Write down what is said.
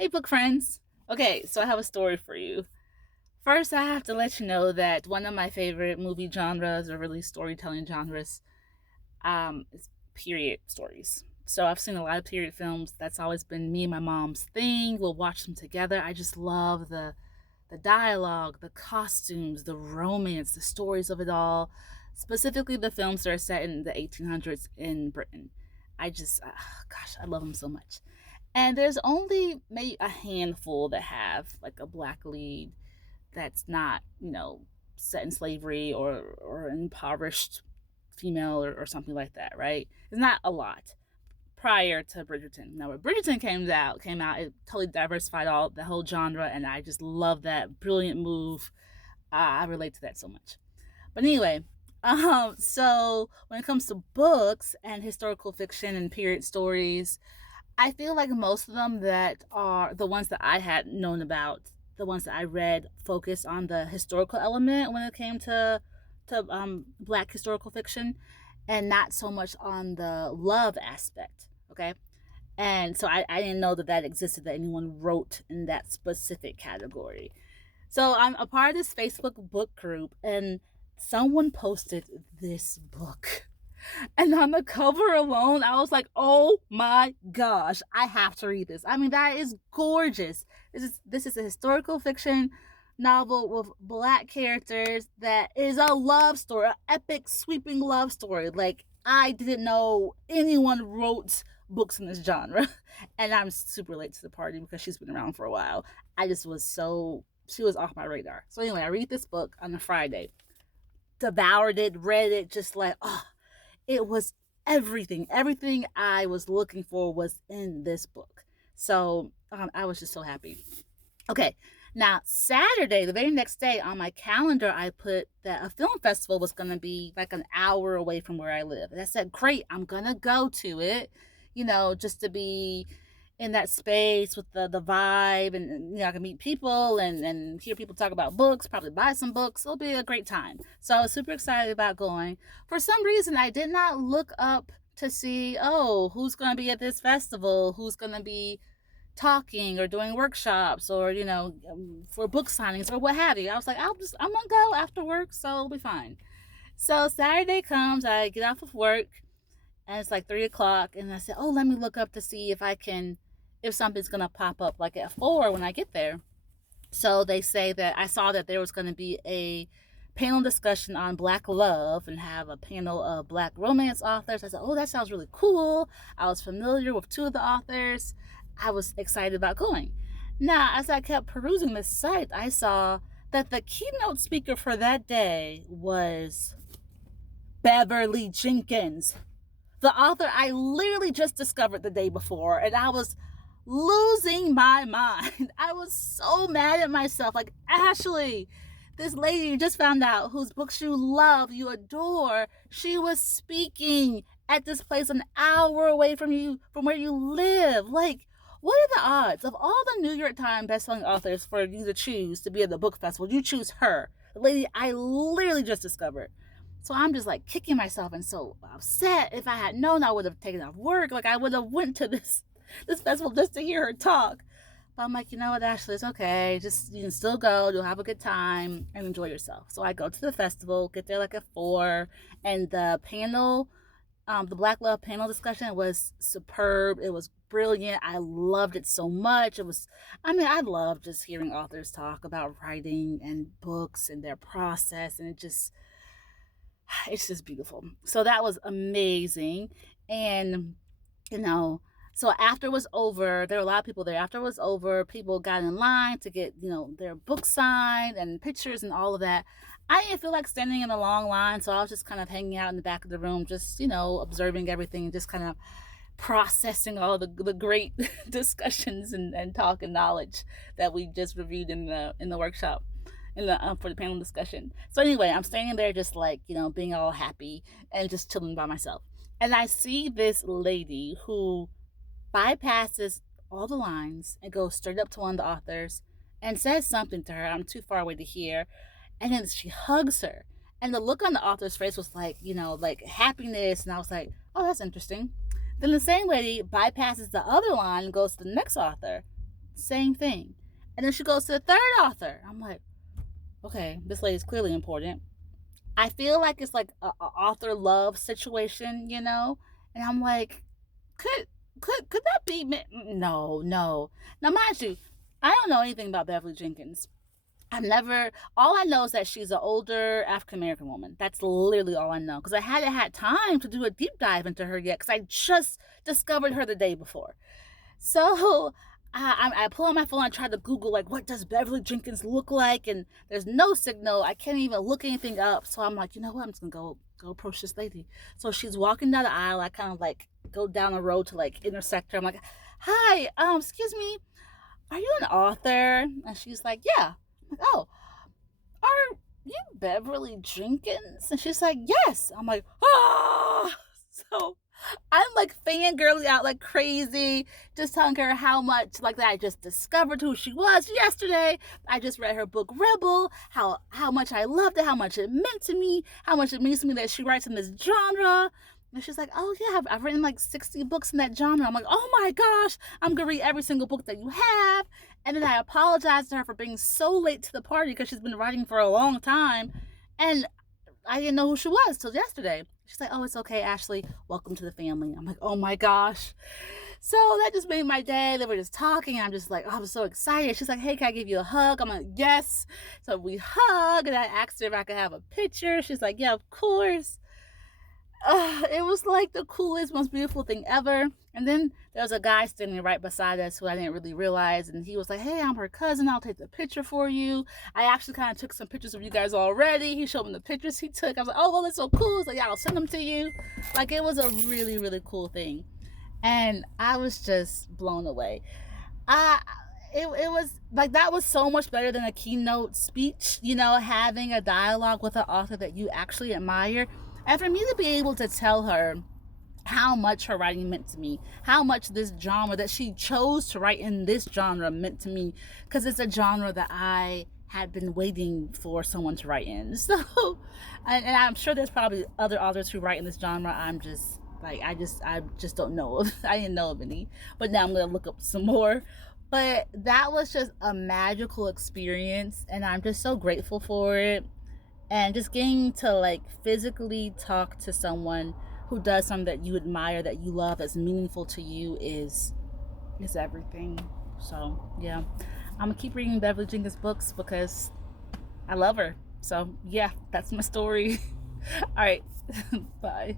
Hey, book friends. Okay, so I have a story for you. First, I have to let you know that one of my favorite movie genres, or really storytelling genres, is period stories. So I've seen a lot of period films. That's always been me and my mom's thing. We'll watch them together. I just love the dialogue, the costumes, the romance, the stories of it all. Specifically, the films that are set in the 1800s in Britain. Gosh, I love them so much. And there's only maybe a handful that have like a black lead that's not, set in slavery or impoverished female or something like that, right? It's not a lot prior to Bridgerton. Now, when Bridgerton came out, it totally diversified all the whole genre, and I just love that brilliant move. I relate to that so much. But anyway, so when it comes to books and historical fiction and period stories, I feel like most of them that are the ones that I had known about, the ones that I read, focus on the historical element when it came to Black historical fiction, and not so much on the love aspect. Okay, and so I didn't know that that existed, that anyone wrote in that specific category. So I'm a part of this Facebook book group, and someone posted this book. And on the cover alone, I was like, oh my gosh, I have to read this. I mean, that is gorgeous. This is a historical fiction novel with black characters that is a love story, an epic, sweeping love story. Like, I didn't know anyone wrote books in this genre. And I'm super late to the party because she's been around for a while. I just was so, she was off my radar. So, anyway, I read this book on a Friday, devoured it, read it, just like, oh, it was everything. Everything I was looking for was in this book. So I was just so happy. Okay, now Saturday, the very next day on my calendar, I put that a film festival was going to be like an hour away from where I live. And I said, great, I'm going to go to it, just to be in that space with the vibe, and I can meet people and hear people talk about books, probably buy some books. It'll be a great time. So I was super excited about going. For some reason, I did not look up to see, oh, who's going to be at this festival, who's going to be talking or doing workshops, or for book signings or what have you. I was like, I'm gonna go after work, so it'll be fine. So Saturday comes, I get off of work, and it's like 3 o'clock, and I said, oh, let me look up to see if something's gonna pop up like at 4 when I get there. So they say that I saw that there was going to be a panel discussion on Black love and have a panel of Black romance authors. I said, oh, that sounds really cool. I was familiar with two of the authors. I was excited about going. Now, as I kept perusing the site, I saw that the keynote speaker for that day was Beverly Jenkins, the author I literally just discovered the day before, and I was losing my mind. I was so mad at myself. Like, Ashley, this lady you just found out, whose books you love, you adore, she was speaking at this place an hour away from you, from where you live. Like, what are the odds of all the New York Times bestselling authors for you to choose to be at the book festival? You choose her, the lady I literally just discovered. So I'm just like kicking myself and so upset. If I had known, I would have taken off work. Like, I would have went to this festival just to hear her talk. But I'm like, you know what, Ashley, it's okay. Just, you can still go. You'll have a good time and enjoy yourself. So I go to the festival, get there like at 4, and the panel, the Black Love panel discussion was superb. It was brilliant. I loved it so much. I love just hearing authors talk about writing and books and their process, and it's just beautiful. So that was amazing. And, you know, so after it was over, there were a lot of people there. After it was over, people got in line to get, their book signed and pictures and all of that. I didn't feel like standing in a long line, so I was just kind of hanging out in the back of the room, just, observing everything and just kind of processing all the great discussions and talk and knowledge that we just reviewed in the workshop for the panel discussion. So anyway, I'm standing there just like, being all happy and just chilling by myself. And I see this lady who bypasses all the lines and goes straight up to one of the authors and says something to her. I'm too far away to hear. And then she hugs her. And the look on the author's face was like, like happiness. And I was like, oh, that's interesting. Then the same lady bypasses the other line and goes to the next author, Same thing. And then she goes to the third author. I'm like, okay, this lady's clearly important. I feel like it's like a author love situation, you know? And I'm like, could could that be me? No, no. Now mind you, I don't know anything about Beverly Jenkins. I've never, all I know is that she's an older African American woman. That's literally all I know. Because I hadn't had time to do a deep dive into her yet, because I just discovered her the day before. So I pull out my phone, I try to Google, like, what does Beverly Jenkins look like? And there's no signal. I can't even look anything up. So I'm like, you know what? I'm just going to go approach this lady. So she's walking down the aisle. I kind of like go down the road to like intersect her. I'm like, hi, excuse me, are you an author? And she's like, yeah. I'm like, oh, are you Beverly Jenkins? And she's like, yes. I'm like, ah. So I'm like fangirling out like crazy, just telling her how much like that I just discovered who she was yesterday. I just read her book Rebel, how much I loved it, how much it meant to me, how much it means to me that she writes in this genre. And she's like, oh yeah, I've written like 60 books in that genre. I'm like, oh my gosh, I'm gonna read every single book that you have. And then I apologized to her for being so late to the party because she's been writing for a long time. And I didn't know who she was till yesterday. She's like, oh, it's okay, Ashley. Welcome to the family. I'm like, oh my gosh. So that just made my day. They were just talking. I'm just like, oh, I'm so excited. She's like, hey, can I give you a hug? I'm like, yes. So we hug, and I asked her if I could have a picture. She's like, yeah, of course. It was like the coolest, most beautiful thing ever. And then there was a guy standing right beside us who I didn't really realize, and he was like, hey, I'm her cousin, I'll take the picture for you. I actually kind of took some pictures of you guys already. He showed me the pictures he took. I was like, oh, well, that's so cool. He's like, yeah, I'll send them to you. Like, it was a really, really cool thing. And I was just blown away. I it was like, that was so much better than a keynote speech, you know, having a dialogue with an author that you actually admire. And for me to be able to tell her how much her writing meant to me, how much this genre that she chose to write in this genre meant to me, because it's a genre that I had been waiting for someone to write in. So, and I'm sure there's probably other authors who write in this genre. I'm just like, I just don't know. I didn't know of any, but now I'm gonna look up some more. But that was just a magical experience, and I'm just so grateful for it. And just getting to like physically talk to someone who does something that you admire, that you love, that's meaningful to you is everything. So yeah, I'm gonna keep reading Beverly Jenkins books because I love her. So yeah, that's my story. All right. Bye.